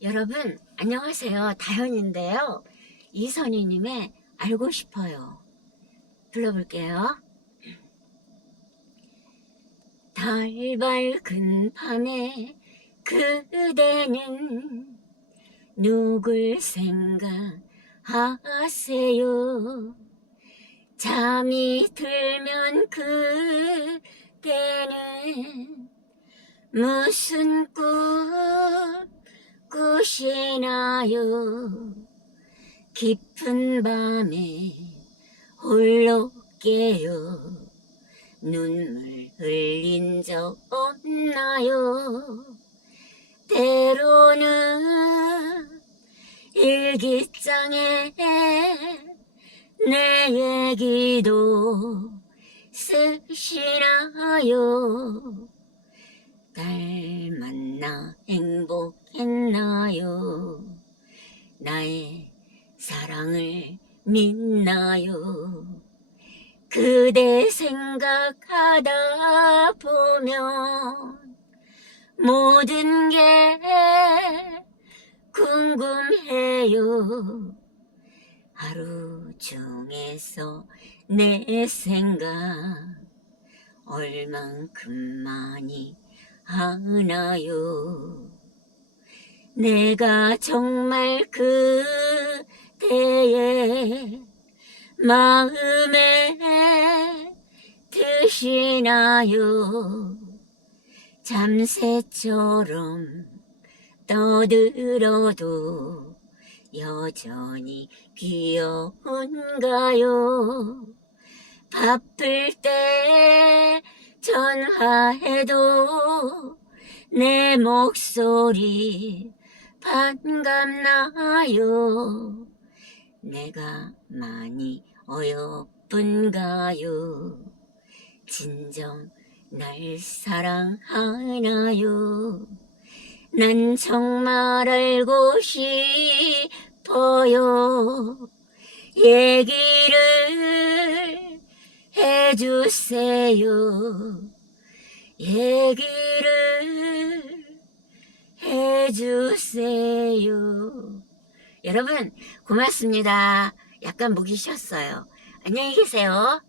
여러분, 안녕하세요. 다현인데요. 이선희님의 알고 싶어요. 불러볼게요. 달 밝은 밤에 그대는 누굴 생각하세요? 잠이 들면 그대는 무슨 꿈 꾸시나요? 깊은 밤에 홀로 깨요. 눈물 흘린 적 없나요? 때로는 일기장에 내 얘기도 쓰시나요? 날 만나 행복했나요? 나의 사랑을 믿나요? 그대 생각하다 보면 모든 게 궁금해요. 하루 중에서 내 생각 얼만큼 많이 하나요? 내가 정말 그대의 마음에 드시나요? 잠새처럼 떠들어도 여전히 귀여운가요? 바쁠 때 전화해도 내 목소리 반갑나요? 내가 많이 어여쁜가요? 진정 날 사랑하나요? 난 정말 알고 싶어요. 얘기를 해주세요. 얘기를 해주세요. 여러분, 고맙습니다. 약간 목이 쉬었어요. 안녕히 계세요.